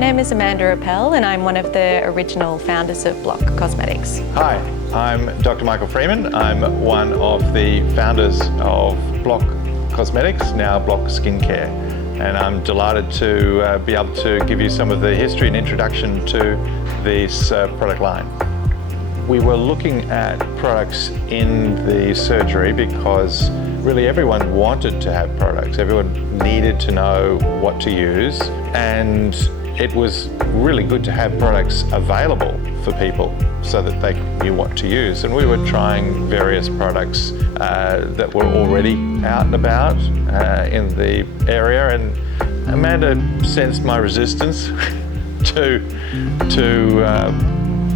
name is Amanda Appel and I'm one of the original founders of Bloc Cosmetics. Hi, I'm Dr. Michael Freeman. I'm one of the founders of Bloc Cosmetics, now Bloc Skincare. And I'm delighted to be able to give you some of the history and introduction to this product line. We were looking at products in the surgery because really everyone wanted to have products. Everyone needed to know what to use, and it was really good to have products available for people so that they knew what to use. And we were trying various products that were already out and about in the area, and Amanda sensed my resistance to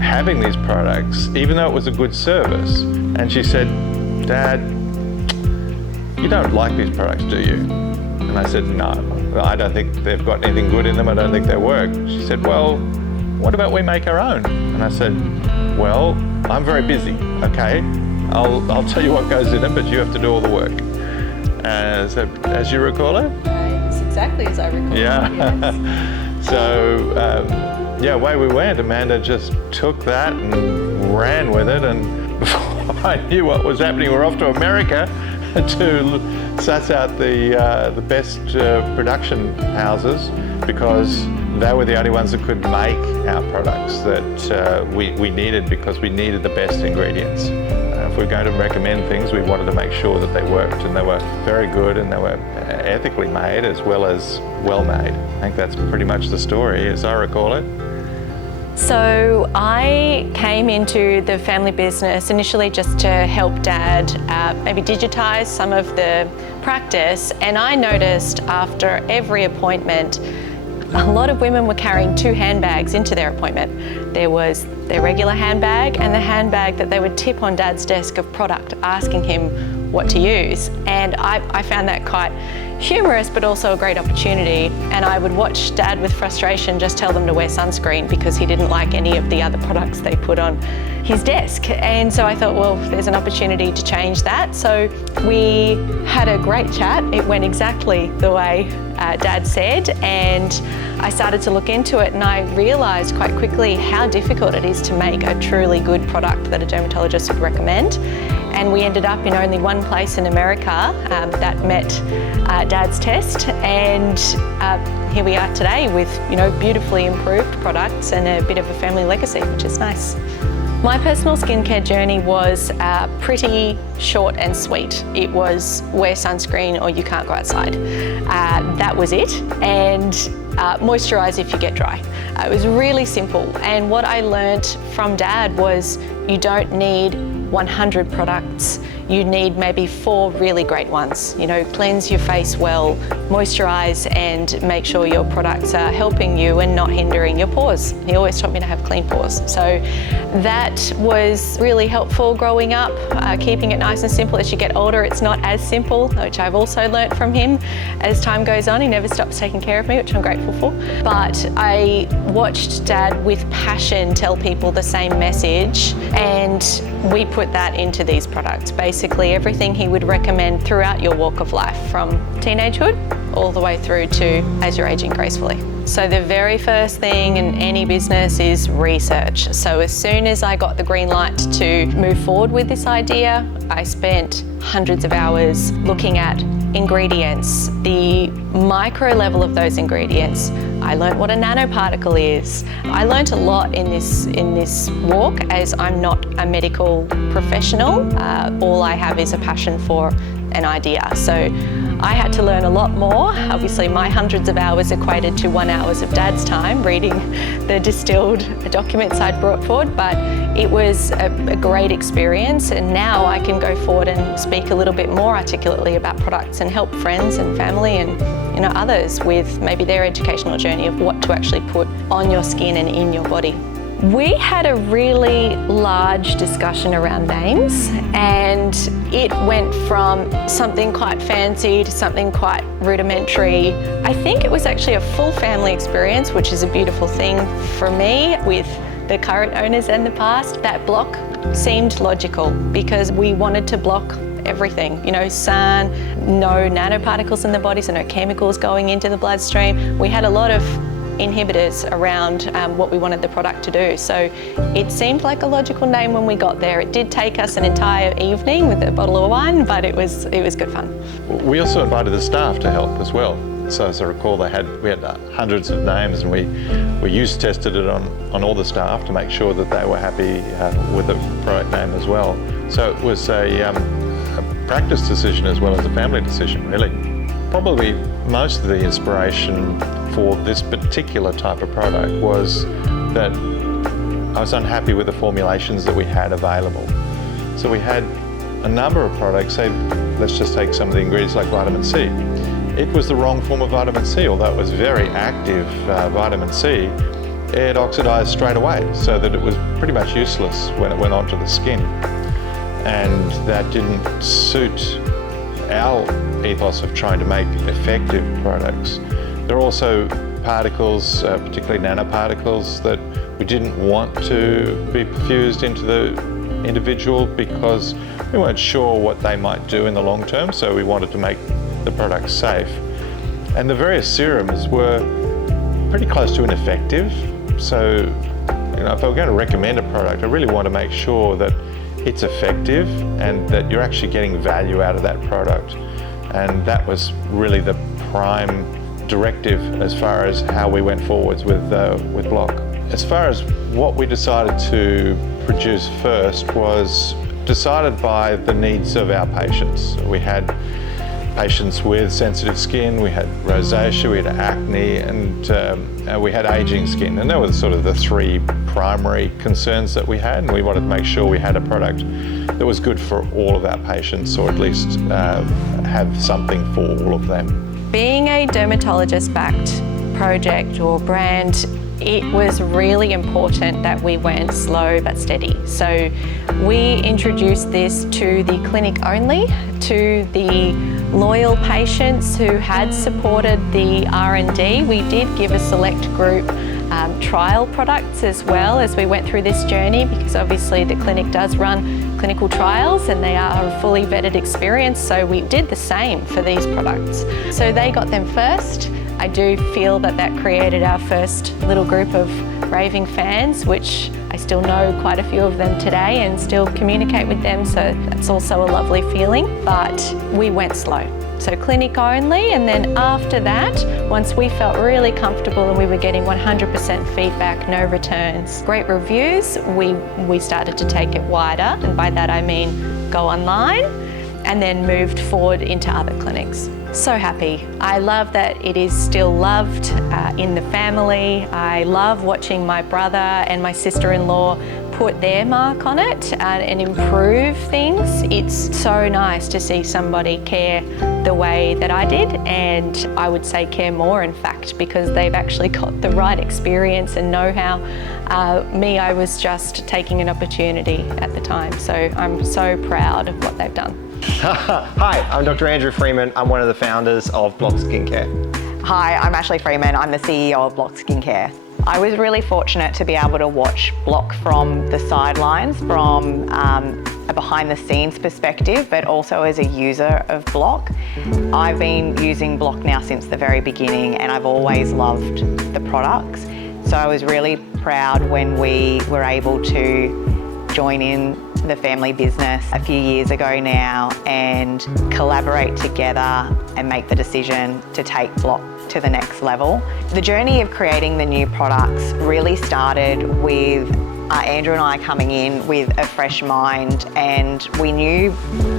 having these products, even though it was a good service. And she said, "Dad, you don't like these products, do you?" And I said, "No, I don't think they've got anything good in them. I don't think they work." She said, "Well, what about we make our own?" And I said, "Well, I'm very busy, okay? I'll tell you what goes in it, but you have to do all the work." And so, as you recall it? It's exactly as I recall. Yeah. Yes. So, yeah, away we went. Amanda just took that and ran with it, and before I knew what was happening, we're off to America to suss out the best production houses, because they were the only ones that could make our products that we needed, because we needed the best ingredients. If we're going to recommend things, we wanted to make sure that they worked, and they were very good, and they were ethically made as well as well made. I think that's pretty much the story as I recall it. So I came into the family business initially just to help Dad maybe digitise some of the practice, and I noticed after every appointment a lot of women were carrying two handbags into their appointment. There was their regular handbag and the handbag that they would tip on Dad's desk of product, asking him what to use. And I found that quite humorous, but also a great opportunity. And I would watch Dad with frustration just tell them to wear sunscreen because he didn't like any of the other products they put on his desk. And so I thought, well, there's an opportunity to change that. So we had a great chat. It went exactly the way Dad said, and I started to look into it, and I realised quite quickly how difficult it is to make a truly good product that a dermatologist would recommend. And we ended up in only one place in America that met Dad's test, and here we are today with, you know, beautifully improved products and a bit of a family legacy, which is nice. My personal skincare journey was pretty short and sweet. It was wear sunscreen or you can't go outside. That was it, and moisturise if you get dry. It was really simple, and what I learnt from Dad was you don't need 100 products. You need maybe 4 really great ones. You know, cleanse your face well, moisturise, and make sure your products are helping you and not hindering your pores. He always taught me to have clean pores. So that was really helpful growing up, keeping it nice and simple. As you get older, it's not as simple, which I've also learnt from him. As time goes on, he never stops taking care of me, which I'm grateful for. But I watched Dad with passion tell people the same message, and we put that into these products. Basically everything he would recommend throughout your walk of life, from teenagehood all the way through to as you're aging gracefully. So the very first thing in any business is research. So as soon as I got the green light to move forward with this idea, I spent hundreds of hours looking at ingredients, the micro level of those ingredients. I learnt what a nanoparticle is. I learnt a lot in this walk, as I'm not a medical professional. All I have is a passion for an idea. So I had to learn a lot more. Obviously my hundreds of hours equated to 1 hour of Dad's time reading the distilled documents I'd brought forward, but it was a great experience, and now I can go forward and speak a little bit more articulately about products and help friends and family and, you know, others with maybe their educational journey of what to actually put on your skin and in your body. We had a really large discussion around names, and it went from something quite fancy to something quite rudimentary. I think it was actually a full family experience, which is a beautiful thing for me with the current owners and the past. That block seemed logical because we wanted to block everything, you know, sun, no nanoparticles in the body, so no chemicals going into the bloodstream. We had a lot of inhibitors around what we wanted the product to do. So it seemed like a logical name when we got there. It did take us an entire evening with a bottle of wine, but it was good fun. We also invited the staff to help as well. So as I recall, we had hundreds of names, and we use tested it on all the staff to make sure that they were happy with the product name as well. So it was a practice decision as well as a family decision, really. Probably most of the inspiration for this particular type of product was that I was unhappy with the formulations that we had available. So we had a number of products, say, let's just take some of the ingredients like vitamin C. It was the wrong form of vitamin C, although it was very active vitamin C. It oxidized straight away, so that it was pretty much useless when it went onto the skin. And that didn't suit our ethos of trying to make effective products. There are also particles, particularly nanoparticles, that we didn't want to be perfused into the individual because we weren't sure what they might do in the long term, so we wanted to make the product safe. And the various serums were pretty close to ineffective. So, if I were going to recommend a product, I really want to make sure that it's effective and that you're actually getting value out of that product. And that was really the prime directive as far as how we went forwards with Bloc. As far as what we decided to produce first was decided by the needs of our patients. We had patients with sensitive skin, we had rosacea, we had acne, and we had aging skin. And they were sort of the three primary concerns that we had, and we wanted to make sure we had a product that was good for all of our patients, or at least have something for all of them. Being a dermatologist-backed project or brand, it was really important that we went slow but steady. So we introduced this to the clinic only, to the loyal patients who had supported the R&D. We did give a select group trial products as well as we went through this journey, because obviously the clinic does run clinical trials and they are a fully vetted experience, so we did the same for these products. So they got them first. I do feel that that created our first little group of raving fans, which I still know quite a few of them today and still communicate with them, so that's also a lovely feeling. But we went slow. So clinic only, and then after that, once we felt really comfortable and we were getting 100% feedback, no returns, great reviews, we started to take it wider, and by that I mean go online, and then moved forward into other clinics. So happy. I love that it is still loved in the family. I love watching my brother and my sister-in-law put their mark on it and improve things. It's so nice to see somebody care the way that I did, and I would say care more, in fact, because they've actually got the right experience and know-how. Me, I was just taking an opportunity at the time, so I'm so proud of what they've done. Hi, I'm Dr Andrew Freeman. I'm one of the founders of Bloc Skincare. Hi, I'm Ashley Freeman. I'm the CEO of Bloc Skincare. I was really fortunate to be able to watch Bloc from the sidelines, from a behind the scenes perspective, but also as a user of Bloc. I've been using Bloc now since the very beginning, and I've always loved the products. So I was really proud when we were able to join in the family business a few years ago now and collaborate together and make the decision to take Bloc to the next level. The journey of creating the new products really started with Andrew and I coming in with a fresh mind, and we knew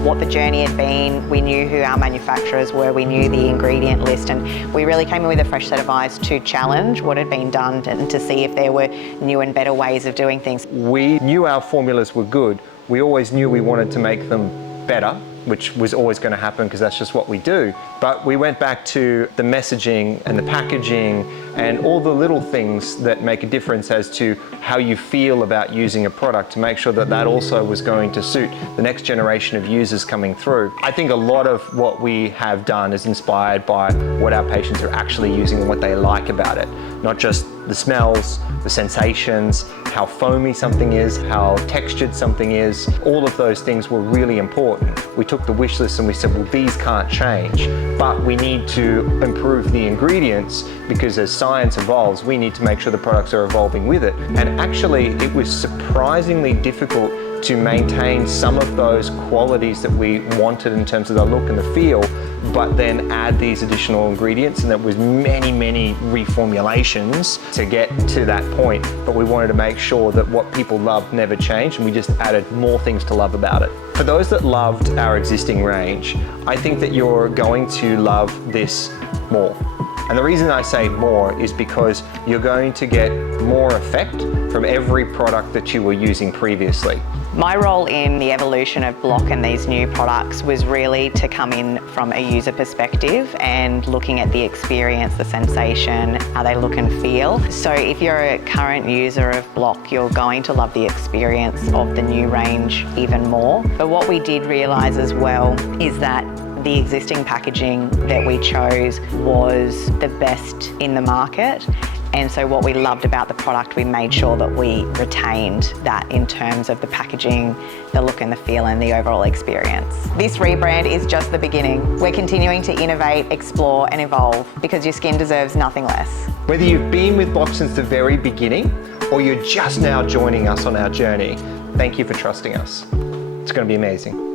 what the journey had been, we knew who our manufacturers were, we knew the ingredient list, and we really came in with a fresh set of eyes to challenge what had been done and to see if there were new and better ways of doing things. We knew our formulas were good. We always knew we wanted to make them better, which was always going to happen because that's just what we do. But we went back to the messaging and the packaging and all the little things that make a difference as to how you feel about using a product, to make sure that that also was going to suit the next generation of users coming through. I think a lot of what we have done is inspired by what our patients are actually using and what they like about it. Not just the smells, the sensations, how foamy something is, how textured something is. All of those things were really important. We took the wish list and we said, well, these can't change, but we need to improve the ingredients, because as science evolves, we need to make sure the products are evolving with it. And actually, it was surprisingly difficult to maintain some of those qualities that we wanted in terms of the look and the feel, but then add these additional ingredients, and there was many reformulations to get to that point. But we wanted to make sure that what people loved never changed, and we just added more things to love about it. For those that loved our existing range, I think that you're going to love this more. And the reason I say more is because you're going to get more effect from every product that you were using previously. My role in the evolution of Bloc and these new products was really to come in from a user perspective and looking at the experience, the sensation, how they look and feel. So if you're a current user of Bloc, you're going to love the experience of the new range even more. But what we did realise as well is that the existing packaging that we chose was the best in the market. And so what we loved about the product, we made sure that we retained that in terms of the packaging, the look and the feel and the overall experience. This rebrand is just the beginning. We're continuing to innovate, explore and evolve because your skin deserves nothing less. Whether you've been with Bloc since the very beginning or you're just now joining us on our journey, thank you for trusting us. It's going to be amazing.